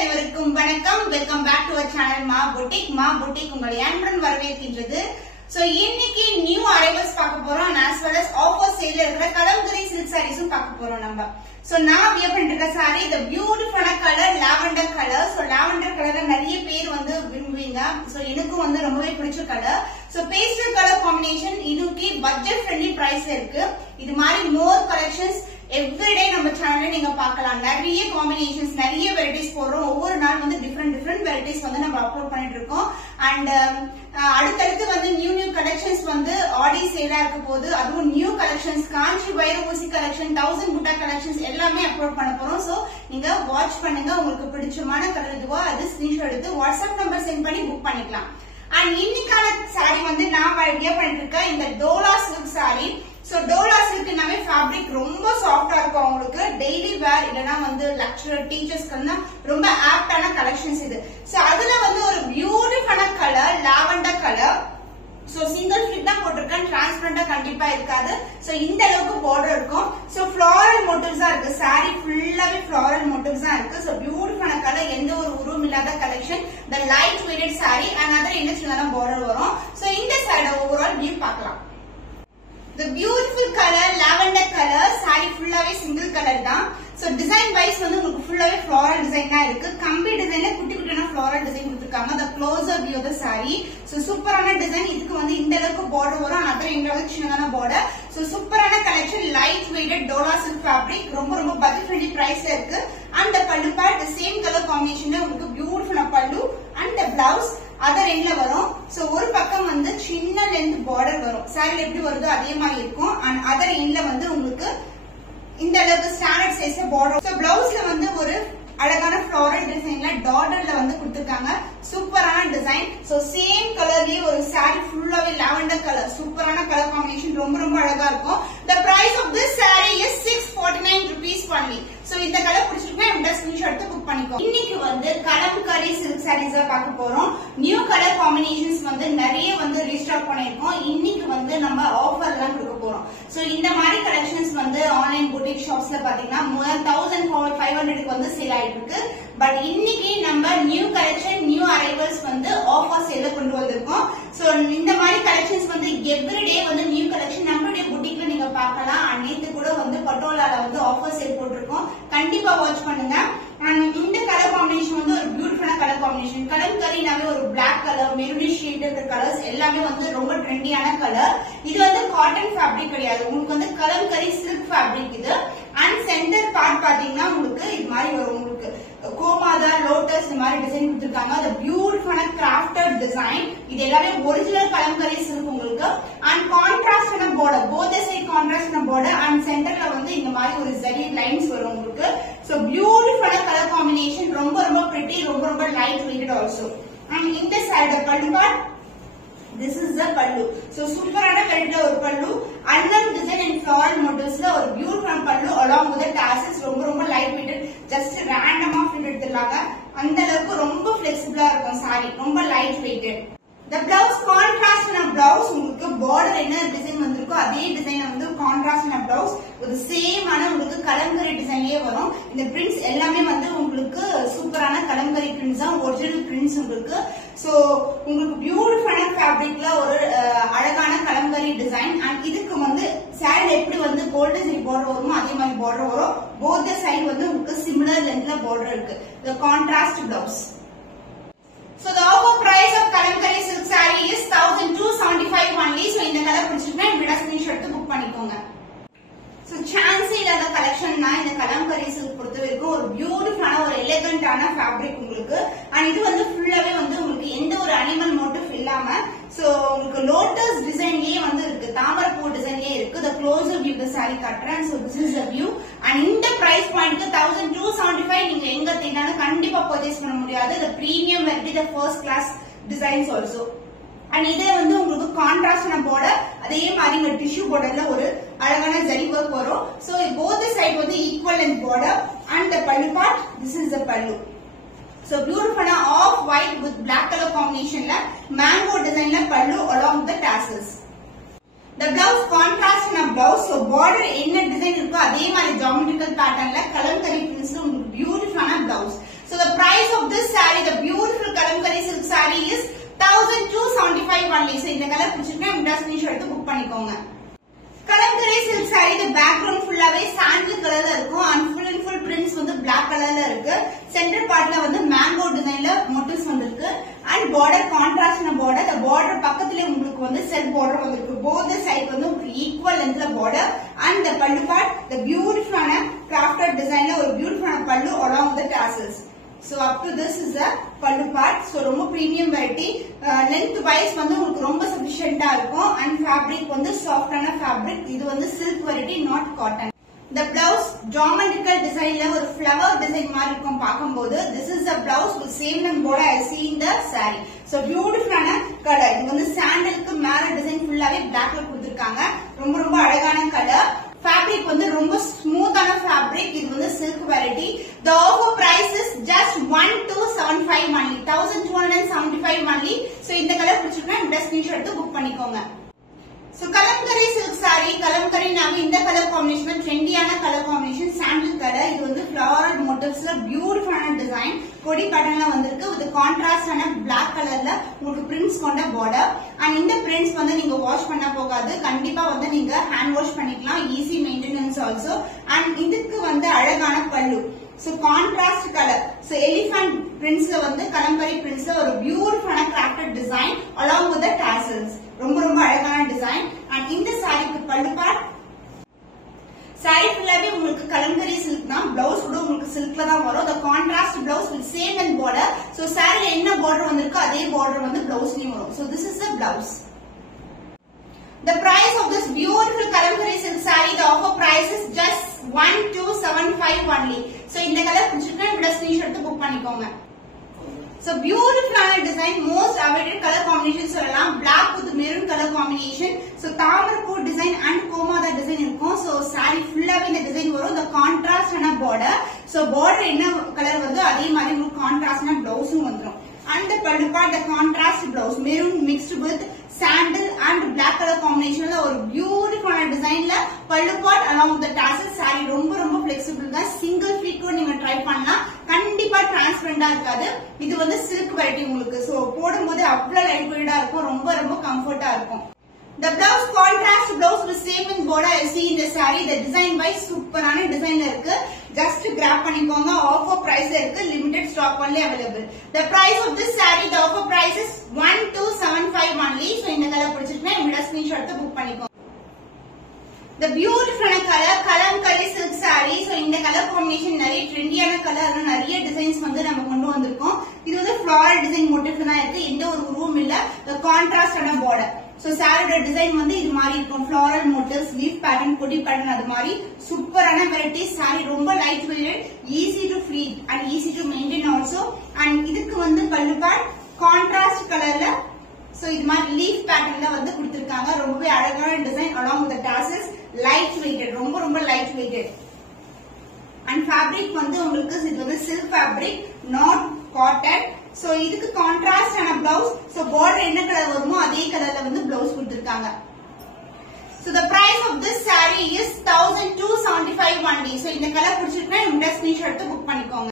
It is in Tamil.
அனைவருக்கும் வணக்கம். Welcome back to our channel Maa boutique உங்களை அன்புடன் வரவேற்கின்றது. சோ இன்னைக்கு நியூ அரைவல்ஸ் பார்க்க போறோம். as well as ஆஃபர் சேல்ல இருக்கிற கலம்கரி சில்க் சாரீஸும் பார்க்க போறோம் நம்ம. சோ நான் வியர் பண்ணிருக்க சாரி இந்த பியூட்டிஃபுல்லான colour lavender colour. So lavender கலர்ல நிறைய பேர் வந்து விரும்புவீங்க. சோ எனக்கும் வந்து ரொம்பவே பிடிச்ச colour. So pastel colour combination இன்னைக்கு பட்ஜெட் ஃப்ரெண்ட்லி பிரைஸ்ல இருக்கு. இது மாதிரி மோர் கலெக்ஷன்ஸ் எவ்ரிடே நம்ம சேனல்ல நீங்க பார்க்கலாம். நிறைய காம்பினேஷன்ஸ் நிறைய வெரைட்டிஸ் போடுறோம். ஒவ்வொரு நாள் வந்து டிஃபரெண்ட் வெரைட்டிஸ் வந்து நம்ம அப்லோட் பண்ணிட்டு இருக்கோம். அண்ட் அடுத்தடுத்து வந்து நியூ கலெக்ஷன்ஸ் வந்து ஆடி சேலா இருக்க போது, அதுவும் நியூ கலெக்ஷன்ஸ் காஞ்சி வைர ஊசி கலெக்ஷன் 1000 புட்டா கலெக்ஷன்ஸ் எல்லாமே அப்லோட் பண்ண போறோம். சோ நீங்க வாட்ச் பண்ணுங்க. உங்களுக்கு பிடிச்சமான கலர் இதுவா அது ஸ்கிரீன்ஷாட் எடுத்து வாட்ஸ்அப் நம்பர் சென்ட் பண்ணி புக் பண்ணிக்கலாம். அண்ட் இன்னைக்கான சாரி வந்து நான் வியர் பண்ணிட்டு இருக்கேன் இந்த டோலா சில்க் சாரி. சோ டோலா சில்க்னாவே ஃபேப்ரிக் ரொம்ப சாஃப்டா இருக்கும். உங்களுக்கு டெய்லி வேர் இல்லனா வந்து லெக்சரர் டீச்சர்ஸ்க்கு ரொம்ப ஆப்டான கலெக்ஷன்ஸ் இது. சோ அதுல வந்து ஒரு பியூட்டிஃபுல்லான colour lavender colour. So single fit தான் போட்டிருக்கேன். டிரான்ஸ்பரண்டா கண்டிப்பா இருக்காது. சோ இந்த அளவுக்கு பார்டர் இருக்கும். சோ ஃப்ளாரல் மோட்டிவ்ஸ் தான் இருக்கு. சாரி ஃபுல்லாவே ஃப்ளாரல் மோட்டிவ்ஸ் தான் இருக்கு. சோ பியூட்டிஃபுல்லான கலர், எந்த ஒரு உருவம் இல்லாத கலெக்ஷன். The light weighted sari and other இண்டஸ்ட்ரியலான பார்டர் வரும். சோ இந்த சாரியோட ஓவரால் வியூ பார்க்கலாம். The beautiful color lavender color saree fullaவே சிங்கிள் கலர் தான். சோ டிசைன் வைஸ் வந்து உங்களுக்கு ஃபுல்லாவே ஃப்ளாரல் டிசைன் தான் இருக்கு. கம்பி டிசைன்ல குட்டி குட்டியான ஃப்ளாரல் டிசைன் கொடுத்திருக்காங்க. the closer view of the saree. So சூப்பரான டிசைன். இதுக்கு வந்து இந்த அளவுக்கு பார்டர் வரும். அப்புறம் இந்த அளவுக்கு சின்னதான பார்டர். சோ சூப்பரான collection, light weighted dola silk fabric. ரொம்ப பட்ஜெட் ஃப்ரெண்ட்லி பிரைஸ்ல இருக்கு. அண்ட் the பல்லு பார்ட் சேம் கலர் காம்பினேஷன்ல உங்களுக்கு பியூட்டிஃபுல்லா பல்லு அண்ட் the blouse அதர் எண்ட்ல வரும். சோ ஒரு பக்கம் வந்து சின்ன லென்த் பார்டர் வரும். சாரில எப்படி வருதோ அதே மாதிரி இருக்கும். அண்ட் அதர் எண்ட்ல வந்து உங்களுக்கு இந்த அளவுக்கு ஸ்டாண்டர்ட் சைஸ்ல பார்டர். சோ பிளவுஸ்ல வந்து ஒரு அழகான ஃப்ளாரல் டிசைன்ல டாட்டர்ல வந்து கொடுத்திருக்காங்க. சூப்பரான டிசைன். சோ சேம் கலர்லயே ஒரு சாரி ஃபுல்லாவே லாவெண்டர் கலர். சூப்பரான கலர் காம்பினேஷன். ரொம்ப அழகா இருக்கும். the price of this saree is 649 rupees only. So இந்த கலர் பிடிச்சிருக்கா இந்த ஸ்கிரீன்ஷாட் எடுத்து புக் பண்ணிக்கோ. இன்னைக்கு வந்து கலம்கரி சில்க் சாரீஸ் பார்க்க போறோம். நியூ கலர் காம்பினேஷன்ஸ் வந்து நிறைய வந்து ரீஸ்டாக் பண்ணிருக்கோம். இன்னைக்கு வந்து நம்ம ஆஃபர் எல்லாம் கொடுக்க போறோம். சோ இந்த மாதிரி கலெக்ஷன்ஸ் வந்து ஆன்லைன் புட்டிக் ஷாப்ஸ்ல பாத்தீங்கன்னா 1500 வந்து சேல் ஆயிட்டு இருக்கு. பட் இன்னைக்கு நம்ம நியூ கலெக்ஷன் நியூ அரைவல்ஸ் வந்து ஆஃபர் சேல கொண்டு வந்திருக்கோம். சோ இந்த மாதிரி கலெக்ஷன்ஸ் வந்து எவ்ரிடே வந்து நியூ கலெக்ஷன் நம்மளுடைய புட்டிக்ல நீங்க பார்க்கலாம். நேத்து கூட வந்து பட்டோலால வந்து ஆஃபர் சேல் போட்டிருக்கோம். கண்டிப்பா வாட்ச் பண்ணுங்க. இந்த கலர் காம்பினேஷன் வந்து ஒரு பியூட்டிஃபுல்லான கலர் காம்பினேஷன். கலம்கரினாவே ஒரு பிளாக் கலர், மெரூனிஷ் ஷேட் இருக்கிற கலர்ஸ் எல்லாமே வந்து ரொம்ப ட்ரெண்டியான கலர். இது வந்து காட்டன் ஃபேப்ரிக் கிடையாது. உங்களுக்கு வந்து கலம்கரி சில்க் ஃபேப்ரிக் இது. அண்ட் சென்டர் பார்ட் பாத்தீங்கன்னா உங்களுக்கு இது மாதிரி வரும். உங்களுக்கு கோமாதா லோட்டஸ் இந்த மாதிரி டிசைன் கொடுத்திருக்காங்க. அது பியூட்டிஃபுல்லான கிராஃப்டட் டிசைன். இது எல்லாமே ஒரிஜினல் கலம்கரி சில்க் உங்களுக்கு. அண்ட் கான்ட்ராஸ்டான பார்டர், போத் சைடு கான்ட்ராஸ்டான பார்டர். அண்ட் சென்டர்ல வந்து இந்த மாதிரி ஒரு ஜரி லைன்ஸ் வரும் உங்களுக்கு. சோ பியூட்டிஃபுல்லான கலர் காம்பினேஷன். ரொம்ப பிரிட்டி, ரொம்ப லைட் வெயிட்டட் ஆல்சோ. அண்ட் இந்த side pallu part, this is the pallu. So சூப்பரான வெரைட்டில ஒரு pallu. Under design and floral மோட்டிவ்ஸ்ல ஒரு beautiful pallu along with the tassels. ரொம்ப லைட் வெயிட்டட். ஜஸ்ட் ரேண்டமா ஃபிட் எடுத்துறாங்க. அந்த அளவுக்கு ரொம்ப ஃபிளெக்சிபிளா இருக்கும் சாரி. ரொம்ப light weighted. The blouse contrast in a blouse. உங்களுக்கு border என்ன டிசைன் வந்திருக்கோ அதே டிசைன் வந்து கான்ட்ராஸ்ட் in a blouse. ஒரு சேம் ஆன உங்களுக்கு கலம்கரி டிசைன்லயே வரும். இந்த பிரிண்ட்ஸ் எல்லாமே வந்து உங்களுக்கு சூப்பரான கலம்கரி பிரிண்ட்ஸ் தான், ஒரிஜினல் பிரிண்ட்ஸ் உங்களுக்கு. சோ உங்களுக்கு பியூட்டிஃபுல்லான ஃபேப்ரிக்ல ஒரு அழகான கலம்கரி டிசைன். அண்ட் இதுக்கு வந்து சாரில எப்படி வந்து கோல்டன் ஜரி பார்டர் வருமோ அதே மாதிரி பார்டர் வரும். போத் சைடு வந்து உங்களுக்கு சிமிலர் லென்த்ல பார்டர் இருக்கு. The contrast blouse. So the offer price of Kalamkari silk saree is 1275 only. So இந்த கலர் பிடிச்சிருக்கா இந்த ஸ்கிரீன்ஷாட் எடுத்து புக் பண்ணிக்கோங்க. சோ சான்ஸ் இல்லாத கலெக்ஷன் தான் இந்த கலம்கரி சில்க் பொறுத்த வரைக்கும். ஒரு பியூட்டிஃபுல்லான ஒரு எலிகண்டான ஃபேப்ரிக் உங்களுக்கு. அண்ட் இது வந்து ஃபுல்லாவே வந்து உங்களுக்கு எந்த ஒரு அனிமல் மோட்டிவ் இல்லாம சோ உங்களுக்கு லோட்டஸ் டிசைன்லயே வந்து இருக்கு. தாமரைப்பூ டிசைன்லயே இருக்கு. the closer view the saree காட்டுறேன். so this is the view. and இந்த பிரைஸ் பாயிண்ட்க்கு 1275 நீங்க எங்க தேடினாலும் கண்டிப்பா பர்ச்சேஸ் பண்ண முடியாது. the premium variety, the first class designs also. And இதே வந்து உங்களுக்கு கான்ட்ராஸ்டான பார்டர். அதே மாதிரி இந்த டிஷ்யூ பார்டர்ல ஒரு அழகான ஜரி ஒர்க் வரும். சோ both side வந்து equal length border. And the pallu part, this is the pallu. So beautiful off white with black color combination la mango design la pallu along the tassels. The blouse contrast in a blouse. So border என்ன டிசைன் இருக்கோ அதே மாதிரி geometrical pattern la kalamkari prints la உங்களுக்கு beautiful blouse. So the price price of this saree, the beautiful kalamkari silk saree is 1275 only. So இந்த கலர் பிடிச்சிருக்கா இந்த ஸ்கிரீன்ஷாட் எடுத்து புக் பண்ணிக்கோங்க. Kalamkari silk saree the background ஃபுல்லாவே சாண்டல் கலர்ல இருக்கும் and full prints வந்து black கலர்ல இருக்கு. சென்டர் பார்ட்ல வந்து மேங்கோ டிசைன்ல மோட்டிவ்ஸ் வந்திருக்கு and border contrastன border. the border பக்கத்துலயே உங்களுக்கு வந்து செல்ஃப் border வந்திருக்கு. both the side வந்து உங்களுக்கு equal lengthல border and the pallu part the beautiful ஆன crafted designல ஒரு beautiful ஆன pallu along with the tassels. So up to this is the pallu part. So ரொம்ப premium variety. Length wise வந்து உங்களுக்கு ரொம்ப sufficient இருக்கும் and fabric வந்து soft ஆன fabric. இது வந்து silk variety not cotton. The blouse geometrical designல ஒரு flower design மாதிரி இருக்கும் பாக்கும்போது. This is the blouse with same and border I see in the saree. So beautiful ஆன கலர். இது வந்து சாண்டலுக்கு மேல டிசைன் ஃபுல்லாவே blackல கொடுத்திருக்காங்க. ரொம்ப அழகான கலர். Fabric வந்து ரொம்ப smooth ஆன fabric. இது வந்து silk variety. The offer price is just 1275 only. 1275 only. So இந்த கலர் பிடிச்சிருக்கா இந்த ஸ்கிரீன்ஷாட் எடுத்து புக் பண்ணிக்கோங்க. So kalamkari silk saree, kalamkari நாம இந்த கலர் காம்பினேஷன் ட்ரெண்டியான கலர் காம்பினேஷன் சாண்டல் கலர். இது வந்து floral motifsல beautiful ஆன டிசைன் கொடி பேட்டர்ன்ல வந்திருக்கு. with contrast ஆன black கலர்ல உங்களுக்கு prints கொண்ட border and இந்த prints வந்து நீங்க வாஷ் பண்ண போகாது. கண்டிப்பா வந்து நீங்க hand wash பண்ணிக்கலாம். easy maintenance also and இதுக்கு வந்து அழகான பல்லு. So contrast color. So elephant printsல வந்து kalamkari printsல ஒரு beautiful ஆன crafted design along with the tassels. ரொம்ப அழகான டிசைன் and இந்த சாரிக்கு பல்லு பார்ட் saree ஃபுல்லாவே உங்களுக்கு kalamkari silk தான். blouse கூட உங்களுக்கு silkல தான் வரும். the contrast blouse with same and border. So saree என்ன border வந்திருக்கோ அதே border வந்து blouseலயும் வரும். So this is the blouse. The price of this beautiful kalamkari silk saree, the offer price is just 1275 only. So இந்த கலர் பிடிச்சிருக்கா இந்த ஸ்கிரீன்ஷாட் எடுத்து புக் பண்ணிக்கோங்க. So beautiful ஆன design, most awaited color combination சொல்லலாம். black with maroon color combination. So தாமரைப்பூ design and கோமாதா design இருக்கும். So saree ஃபுல்லாவே இந்த design வரும். the contrast ஆன border. So border என்ன கலர் வருதோ அதே மாதிரி உங்களுக்கு contrast ஆன blouseம் வந்துரும். and the pallu part the contrast blouse maroon mixed with sandal and black color combinationல ஒரு beautiful ஆன designல pallu part along with the tassel. saree ரொம்ப flexible தான். single feet கூட நீங்க ட்ரை பண்ணலாம். கண்டிப்பா டிரான்ஸ்பரண்டா இருக்காது. இது வந்து silk variety உங்களுக்கு. சோ போடும்போது அவ்வளவு லைட் வெயிட்டா இருக்கும். ரொம்ப கம்ஃபர்ட்டா இருக்கும். The blouse contrast blouse with same in border I see in the saree. The design wise சூப்பரான டிசைன்ல இருக்கு. just grab பண்ணிக்கோங்க. offer price இருக்கு. limited stock only available. The price of this saree, the offer price is 1275 only. so இந்த கலர் பிடிச்சிருந்தா இந்த ஸ்கிரீன்ஷாட் எடுத்து புக் பண்ணிக்கோங்க. The beautiful color kalamkari silk saree. So இந்த கலர் காம்பினேஷன் நிறைய ட்ரெண்டியான கலர் நிறைய டிசைன்ஸ் வந்து நம்ம கொண்டு வந்திருக்கோம். இது வந்து floral டிசைன் மோட்டிவ்ல தான் இருக்கு. எந்த ஒரு உருவம் இல்ல. the contrast ஆன border. So சாரியோட டிசைன் வந்து இது மாதிரி இருக்கும். floral motifs, leaf pattern, கொடி pattern அது மாதிரி சூப்பரான வெரைட்டி. saree ரொம்ப light weight, easy to fleet and easy to maintain also. and இதுக்கு வந்து பல்லு பார்ட் contrast கலர்ல so இது மாதிரி leaf patternல வந்து கொடுத்திருக்காங்க. ரொம்பவே அழகான design along with the tassels. light weighted, ரொம்ப light weighted. and fabric வந்து உங்களுக்கு இது வந்து silk fabric not cotton. so இதுக்கு contrast ஆன blouse. so border என்ன கலர் வருமோ அதே கலர்ல வந்து blouse கொடுத்திருக்காங்க. so the price of this saree is 1275 only. so இந்த கலர் பிடிச்சிருக்கா இந்த ஸ்கிரீன்ஷாட் எடுத்து புக் பண்ணிக்கோங்க.